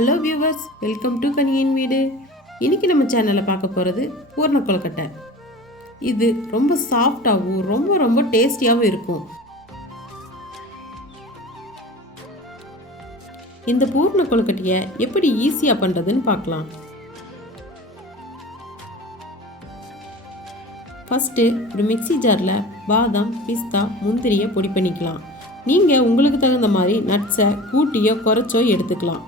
Hello viewers, welcome to கனியின் வீடு. இன்றைக்கி நம்ம சேனலில் பார்க்க போகிறது பூர்ண கொழுக்கட்டை. இது ரொம்ப சாஃப்டாகவும் ரொம்ப ரொம்ப டேஸ்டியாகவும் இருக்கும். இந்த பூர்ண கொழுக்கட்டையை எப்படி ஈஸியாக பண்ணுறதுன்னு பார்க்கலாம். ஃபஸ்ட்டு ஒரு மிக்ஸி ஜாரில் பாதாம், பிஸ்தா, முந்திரியை பொடி பண்ணிக்கலாம். நீங்கள் உங்களுக்கு தகுந்த மாதிரி நட்ஸை கூட்டியோ குறைச்சோ எடுத்துக்கலாம்.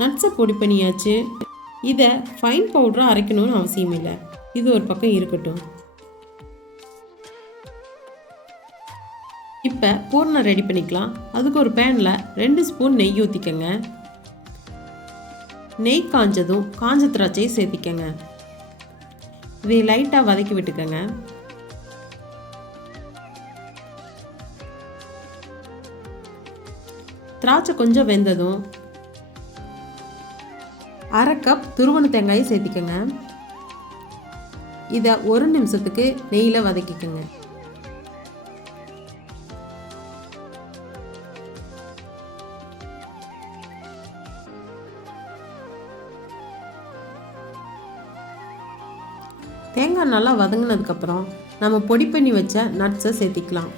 நட்ஸை பொடி பண்ணியாச்சு. இதை ஃபைன் பவுடராக அரைக்கணும்னு அவசியம் இல்லை. இது ஒரு பக்கம் இருக்கட்டும். இப்போ பூர்ணம் ரெடி பண்ணிக்கலாம். அதுக்கு ஒரு பேனில் 2 ஸ்பூன் நெய் ஊற்றிக்கங்க. நெய் காஞ்சதும் காஞ்ச திராட்சையை சேர்த்திக்கங்க. இதை லைட்டாக வதக்கி விட்டுக்கங்க. திராட்சை கொஞ்சம் வெந்ததும் 1/2 கப் துருவன தேங்காயை சேர்த்திக்கங்க. இதை 1 நிமிஷத்துக்கு நெய்யில் வதக்கிக்கங்க. தேங்காய் நல்லா வதங்கினதுக்கப்புறம் நம்ம பொடி பண்ணி வச்ச நட்ஸை சேர்த்திக்கலாம்.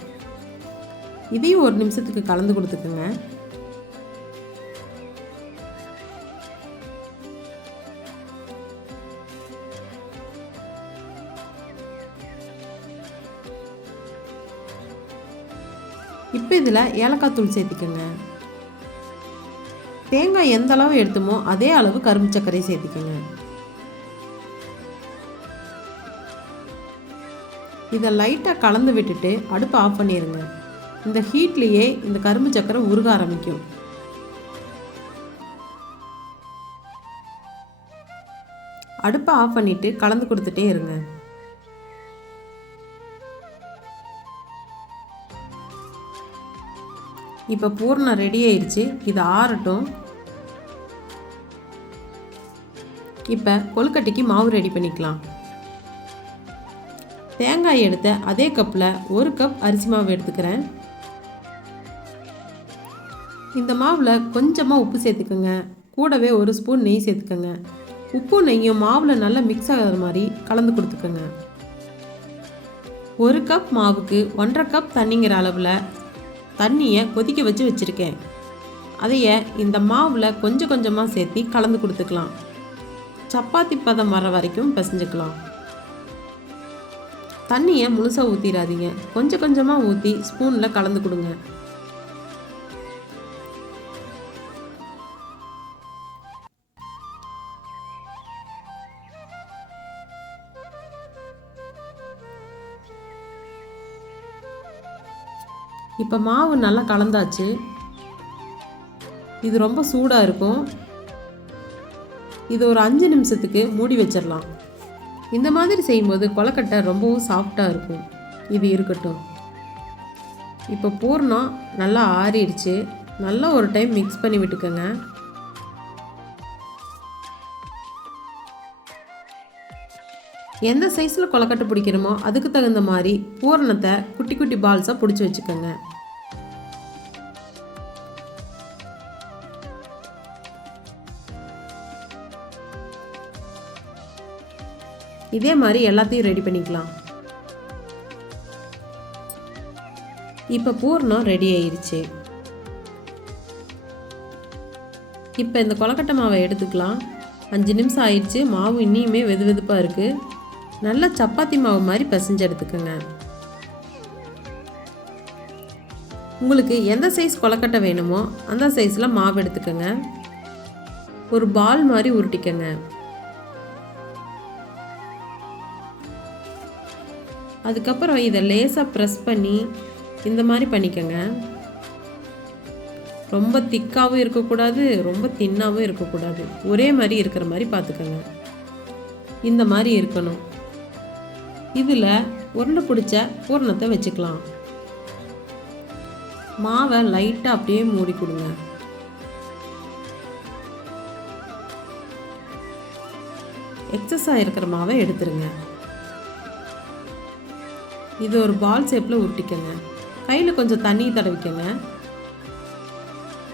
இதையும் 1 நிமிஷத்துக்கு கலந்து கொடுத்துக்குங்க. இப்போ இதில் ஏலக்காய் தூள் சேர்த்திக்கோங்க. தேங்காய் எந்த அளவு எடுத்துமோ அதே அளவு கரும்பு சர்க்கரை சேர்த்திக்கோங்க. இதை லைட்டாக கலந்து விட்டுட்டு அடுப்பை ஆஃப் பண்ணிடுங்க. இந்த ஹீட்லேயே இந்த கரும்பு சர்க்கரை உருக ஆரம்பிக்கும். அடுப்பை ஆஃப் பண்ணிவிட்டு கலந்து கொடுத்துட்டே இருங்க. இப்போ பூர்ணம் ரெடி ஆயிடுச்சு. இது ஆறட்டும். இப்போ கொழுக்கட்டைக்கு மாவு ரெடி பண்ணிக்கலாம். தேங்காய் எடுத்த அதே கப்பில் 1 கப் அரிசி மாவு எடுத்துக்கிறேன். இந்த மாவில் கொஞ்சமாக உப்பு சேர்த்துக்கோங்க. கூடவே 1 ஸ்பூன் நெய் சேர்த்துக்கோங்க. உப்பு நெய்யும் மாவில் நல்லா மிக்ஸ் ஆகிற மாதிரி கலந்து கொடுத்துக்கோங்க. 1 கப் மாவுக்கு 1.5 கப் தண்ணிங்கிற அளவில் தண்ணியை கொதிக்க வச்சுருக்கேன். அதைய இந்த மாவில் கொஞ்சம் கொஞ்சமாக சேர்த்து கலந்து கொடுத்துக்கலாம். சப்பாத்தி பதம் வர வரைக்கும் பிசைஞ்சுக்கலாம். தண்ணியை முழுசாக ஊற்றிடாதீங்க. கொஞ்சம் கொஞ்சமாக ஊற்றி ஸ்பூனில் கலந்து கொடுங்க. இப்போ மாவு நல்லா கலந்தாச்சு. இது ரொம்ப சூடாக இருக்கும். இது ஒரு 5 நிமிஷத்துக்கு மூடி வச்சிடலாம். இந்த மாதிரி செய்யும்போது கொழுக்கட்டை ரொம்பவும் சாஃப்டாக இருக்கும். இது இருக்கட்டும். இப்போ பூர்ணம் நல்லா ஆறிடுச்சு. நல்லா ஒரு டைம் மிக்ஸ் பண்ணி விட்டுக்கோங்க. எந்த சைஸில் கொழுக்கட்டை பிடிக்கிறோமோ அதுக்கு தகுந்த மாதிரி பூரணத்தை குட்டி குட்டி பால்ஸாக பிடிச்சி வச்சுக்கோங்க. இதே மாதிரி எல்லாத்தையும் ரெடி பண்ணிக்கலாம். இப்போ பூர்ணம் ரெடி ஆயிடுச்சு. இப்போ இந்த கொழுக்கட்டை மாவை எடுத்துக்கலாம். 5 நிமிஷம் ஆயிடுச்சு. மாவு இன்னியுமே வெது வெதுப்பாக இருக்குது. நல்லா சப்பாத்தி மாவு மாதிரி பிசைஞ்சு எடுத்துக்கோங்க. உங்களுக்கு எந்த சைஸ் கொழுக்கட்டை வேணுமோ அந்த சைஸில் மாவு எடுத்துக்கோங்க. ஒரு பால் மாதிரி உருட்டிக்கோங்க. அதுக்கப்புறம் இதை லேசாக ப்ரெஸ் பண்ணி இந்த மாதிரி பண்ணிக்கோங்க. ரொம்ப திக்காகவும் இருக்கக்கூடாது, ரொம்ப தின்னாகவும் இருக்கக்கூடாது. ஒரே மாதிரி இருக்கிற மாதிரி பார்த்துக்கோங்க. இந்த மாதிரி இருக்கணும். இதில் உருண்டை பிடிச்ச பூர்ணத்தை வச்சுக்கலாம். மாவை லைட்டாக அப்படியே மூடி கொடுங்க. எக்ஸஸாக இருக்கிற மாவை எடுத்துருங்க. இது ஒரு பால் ஷேப்பில் உருட்டிக்கங்க. கையில் கொஞ்சம் தண்ணி தடவிக்கங்க.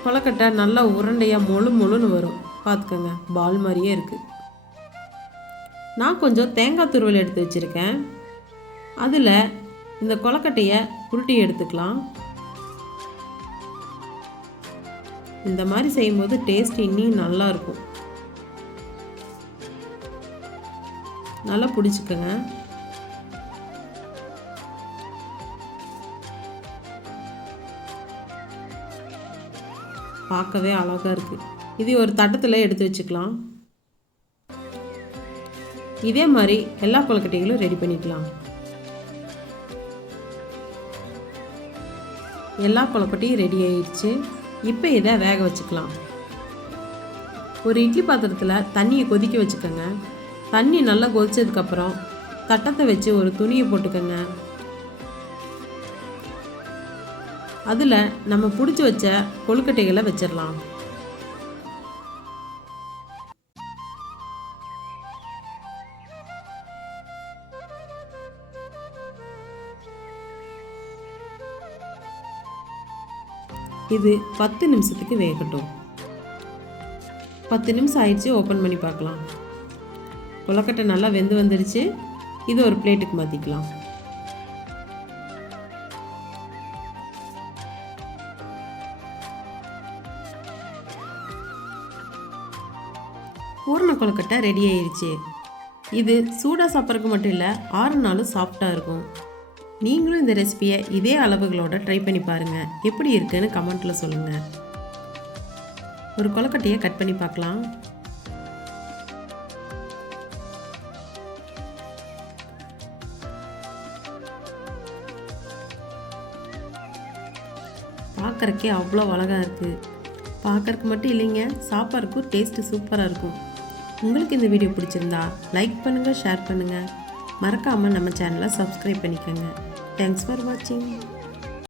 கொழுக்கட்டை நல்லா உருண்டையாக முழுன்னு வரும். பார்த்துக்கோங்க, பால் மாதிரியே இருக்குது. நான் கொஞ்சம் தேங்காய் துருவல் எடுத்து வச்சுருக்கேன். அதில் இந்த கொலக்கட்டையை உருட்டி எடுத்துக்கலாம். இந்த மாதிரி செய்யும்போது டேஸ்ட் இன்னும் நல்லாயிருக்கும். நல்லா பிடிச்சிக்கோங்க. பார்க்கவே அழகாக இருக்குது. இது ஒரு தட்டத்தில் எடுத்து வச்சுக்கலாம். இதே மாதிரி எல்லா கொழுக்கட்டைகளும் ரெடி பண்ணிக்கலாம். எல்லா கொழுக்கட்டையும் ரெடி ஆயிடுச்சு. இப்போ இதை வேக வச்சுக்கலாம். ஒரு இட்லி பாத்திரத்தில் தண்ணியை கொதிக்க வச்சுக்கோங்க. தண்ணி நல்லா கொதிச்சதுக்கப்புறம் தட்டத்தை வச்சு ஒரு துணியை போட்டுக்கோங்க. அதில் நம்ம பிடிச்சி வச்ச கொழுக்கட்டைகளை வச்சிடலாம். இது 10 நிமிஷத்துக்கு வேகட்டும். 10 நிமிஷம் ஆயிடுச்சு. ஓப்பன் பண்ணி பார்க்கலாம். கொழுக்கட்டை நல்லா வெந்து வந்துடுச்சு. இது ஒரு பிளேட்டுக்கு மாற்றிக்கலாம். பூரண கொழுக்கட்டை ரெடி ஆயிடுச்சு. இது சூடாக சாப்பிட்றதுக்கு மட்டும் இல்லை, 6 நாளும் சாஃப்டாக இருக்கும். நீங்களும் இந்த ரெசிபியை இதே அளவுகளோட ட்ரை பண்ணி பாருங்கள். எப்படி இருக்குன்னு கமெண்ட்டில் சொல்லுங்கள். ஒரு கொழுக்கட்டையை கட் பண்ணி பார்க்கலாம். பார்க்குறக்கே அவ்வளோ அழகாக இருக்குது. பார்க்குறக்கு மட்டும் இல்லைங்க, சாப்பாடுக்கும் டேஸ்ட்டு சூப்பராக இருக்கும். உங்களுக்கு இந்த வீடியோ பிடிச்சிருந்தா லைக் பண்ணுங்கள், ஷேர் பண்ணுங்கள். மறக்காமல் நம்ம சேனலை சப்ஸ்கிரைப் பண்ணிக்கோங்க. தேங்க்ஸ் ஃபார் வாட்சிங்.